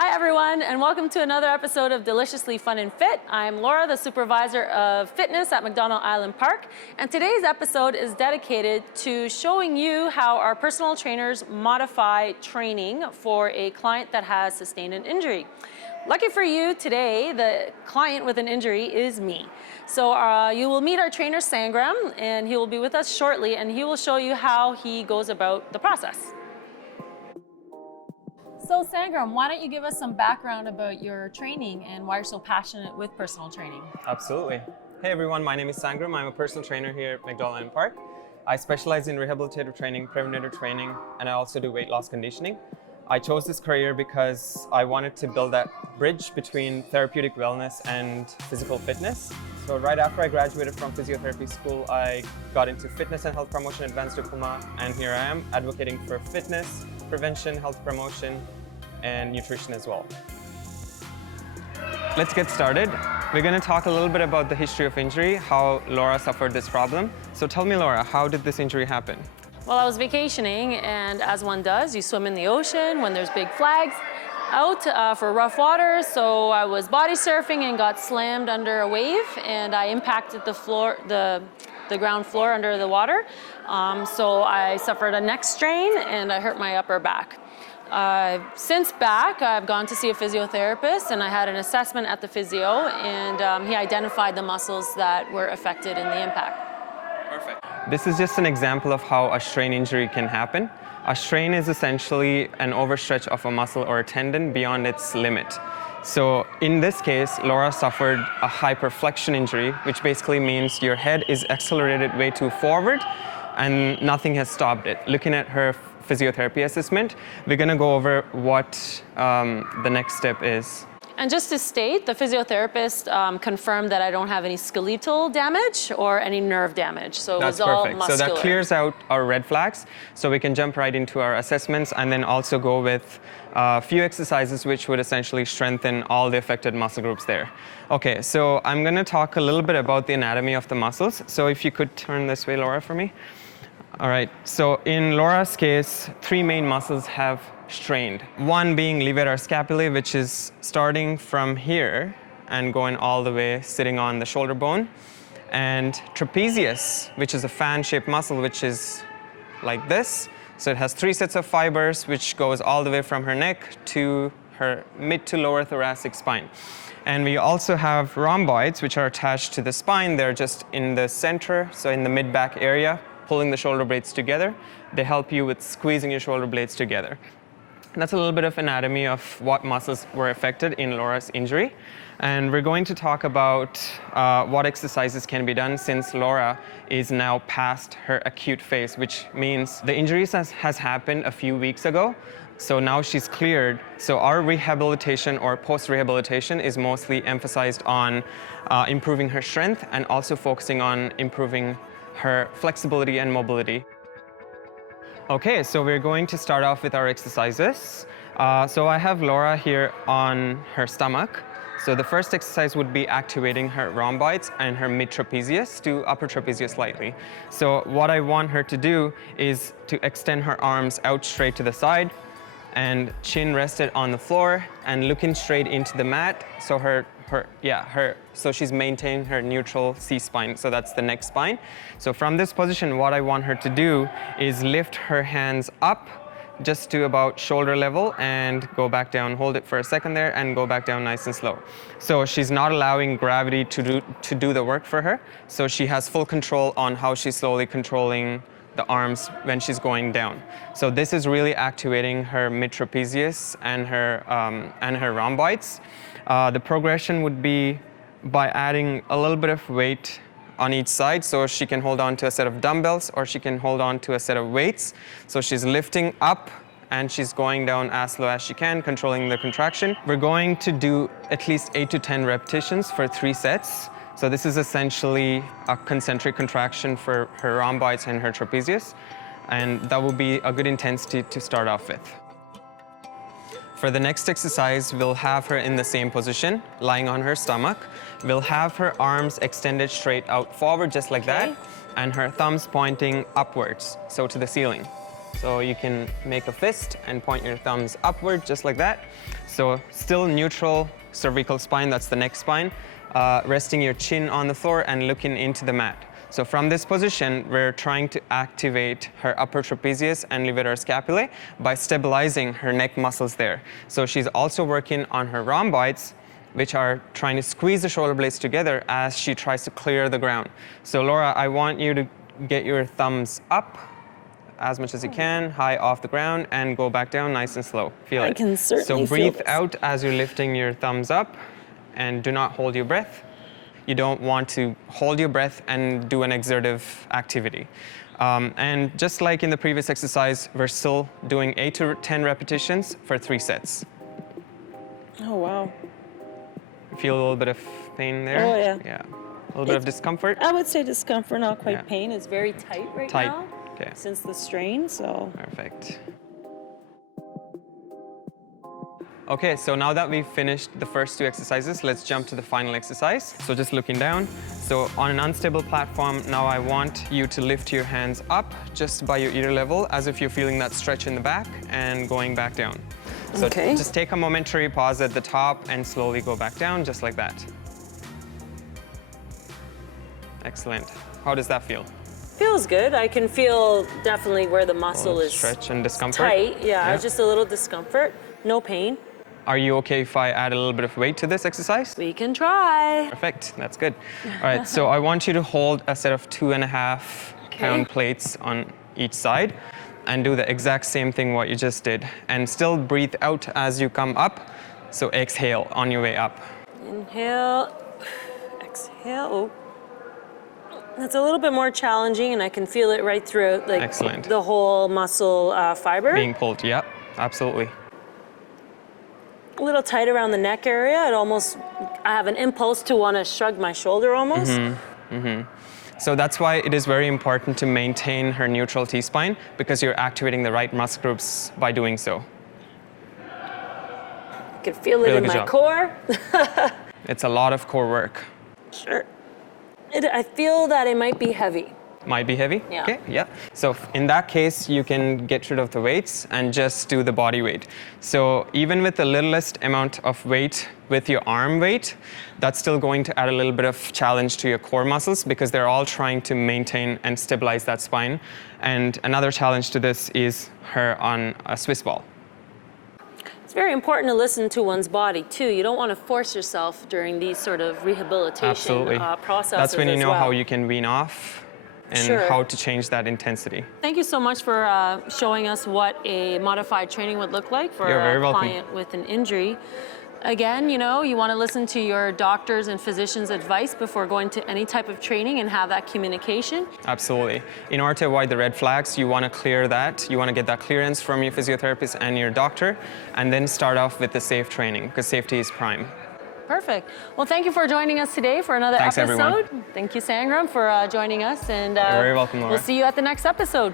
Hi everyone, and welcome to another episode of Deliciously Fun and Fit. I'm Laura, the supervisor of fitness at McDonald Island Park, and today's episode is dedicated to showing you how our personal trainers modify training for a client that has sustained an injury. Lucky for you, today the client with an injury is me. So you will meet our trainer Sangram, and he will be with us shortly, and he will show you how he goes about the process. So Sangram, why don't you give us some background about your training and why you're so passionate with personal training? Absolutely. Hey everyone, my name is Sangram. I'm a personal trainer here at McDonald Island Park. I specialize in rehabilitative training, preventative training, and I also do weight loss conditioning. I chose this career because I wanted to build that bridge between therapeutic wellness and physical fitness. So right after I graduated from physiotherapy school, I got into fitness and health promotion advanced diploma, and here I am advocating for fitness, prevention, health promotion, and nutrition as well. Let's get started. We're going to talk a little bit about the history of injury, how Laura suffered this problem. So tell me, Laura, how did this injury happen? Well, I was vacationing, and as one does, you swim in the ocean when there's big flags out for rough water. So I was body surfing and got slammed under a wave, and I impacted the floor, the ground floor under the water. So I suffered a neck strain and I hurt my upper back. Since back, I've gone to see a physiotherapist, and I had an assessment at the physio, and he identified the muscles that were affected in the impact. Perfect. This is just an example of how a strain injury can happen. A strain is essentially an overstretch of a muscle or a tendon beyond its limit. So in this case, Laura suffered a hyperflexion injury, which basically means your head is accelerated way too forward and nothing has stopped it. Looking at her physiotherapy assessment, we're going to go over what the next step is. And just to state, the physiotherapist confirmed that I don't have any skeletal damage or any nerve damage. So it was all muscular. So that clears out our red flags. So we can jump right into our assessments and then also go with a few exercises which would essentially strengthen all the affected muscle groups there. Okay, so I'm going to talk a little bit about the anatomy of the muscles. So if you could turn this way, Laura, for me. All right, so in Laura's case, three main muscles have strained. One being levator scapulae, which is starting from here and going all the way sitting on the shoulder bone. And trapezius, which is a fan-shaped muscle, which is like this. So it has three sets of fibers, which goes all the way from her neck to her mid to lower thoracic spine. And we also have rhomboids, which are attached to the spine. They're just in the center, so in the mid-back area, pulling the shoulder blades together. They help you with squeezing your shoulder blades together. And that's a little bit of anatomy of what muscles were affected in Laura's injury. And we're going to talk about what exercises can be done since Laura is now past her acute phase, which means the injury has happened a few weeks ago. So now she's cleared. So our rehabilitation or post-rehabilitation is mostly emphasized on improving her strength and also focusing on improving her flexibility and mobility. Okay, so we're going to start off with our exercises. So I have Laura here on her stomach. So the first exercise would be activating her rhomboids and her mid-trapezius to upper trapezius slightly. So what I want her to do is to extend her arms out straight to the side and chin rested on the floor and looking straight into the mat. So so she's maintaining her neutral C-spine, so that's the neck spine. So from this position, what I want her to do is lift her hands up just to about shoulder level and go back down, hold it for a second there and go back down nice and slow. So she's not allowing gravity to do the work for her, so she has full control on how she's slowly controlling the arms when she's going down. So this is really activating her mid-trapezius and her rhomboids. The progression would be by adding a little bit of weight on each side, so she can hold on to a set of dumbbells or she can hold on to a set of weights. So she's lifting up and she's going down as low as she can, controlling the contraction. We're going to do at least 8 to 10 repetitions for 3 sets. So this is essentially a concentric contraction for her rhomboids and her trapezius, and that will be a good intensity to start off with. For the next exercise, we'll have her in the same position, lying on her stomach. We'll have her arms extended straight out forward, just like that, and her thumbs pointing upwards, so to the ceiling. So you can make a fist and point your thumbs upward just like that. So still neutral cervical spine, that's the neck spine. Resting your chin on the floor and looking into the mat. So from this position, we're trying to activate her upper trapezius and levator scapulae by stabilizing her neck muscles there. So she's also working on her rhomboids, which are trying to squeeze the shoulder blades together as she tries to clear the ground. So Laura, I want you to get your thumbs up as much as you can, high off the ground, and go back down nice and slow. Feel it. I can certainly So breathe feel this. out as you're lifting your thumbs up, and do not hold your breath. You don't want to hold your breath and do an exertive activity. And just like in the previous exercise, we're still doing 8 to 10 repetitions for 3 sets. Oh, wow. Feel a little bit of pain there? Oh, yeah. Yeah. A little bit of discomfort? I would say discomfort, not quite Yeah. pain. It's very tight right Tight. now Okay. since the strain, so. Perfect. Okay, so now that we've finished the first 2 exercises, let's jump to the final exercise. So just looking down. So on an unstable platform, now I want you to lift your hands up just by your ear level as if you're feeling that stretch in the back and going back down. So Okay. just take a momentary pause at the top and slowly go back down just like that. Excellent. How does that feel? Feels good. I can feel definitely where the muscle is Stretch and discomfort? tight. Yeah, just a little discomfort. No pain. Are you okay if I add a little bit of weight to this exercise? We can try. Perfect, that's good. All right, so I want you to hold a set of 2.5 pound plates on each side and do the exact same thing what you just did. And still breathe out as you come up. So exhale on your way up. Inhale, exhale. Oh. That's a little bit more challenging, and I can feel it right through, like Excellent. the whole muscle fiber. Being pulled, yep, absolutely. A little tight around the neck area. I have an impulse to want to shrug my shoulder almost. So that's why it is very important to maintain her neutral T-spine because you're activating the right muscle groups by doing so. I can feel it Really in good my job. core. It's a lot of core work. Sure. I feel that it might be heavy. Might be heavy? Yeah. Okay, yeah. So in that case, you can get rid of the weights and just do the body weight. So even with the littlest amount of weight with your arm weight, that's still going to add a little bit of challenge to your core muscles because they're all trying to maintain and stabilize that spine. And another challenge to this is her on a Swiss ball. It's very important to listen to one's body too. You don't want to force yourself during these sort of rehabilitation Absolutely. processes. That's when you as know well. how you can wean off and Sure. how to change that intensity. Thank you so much for showing us what a modified training would look like for You're very a welcome. client with an injury. Again, you want to listen to your doctor's and physician's advice before going to any type of training and have that communication. Absolutely. In order to avoid the red flags, you want to clear that. You want to get that clearance from your physiotherapist and your doctor, and then start off with the safe training, because safety is prime. Perfect. Well, thank you for joining us today for another Thanks, episode. everyone. Thank you, Sangram, for joining us. And You're very welcome, Laura. we'll see you at the next episode.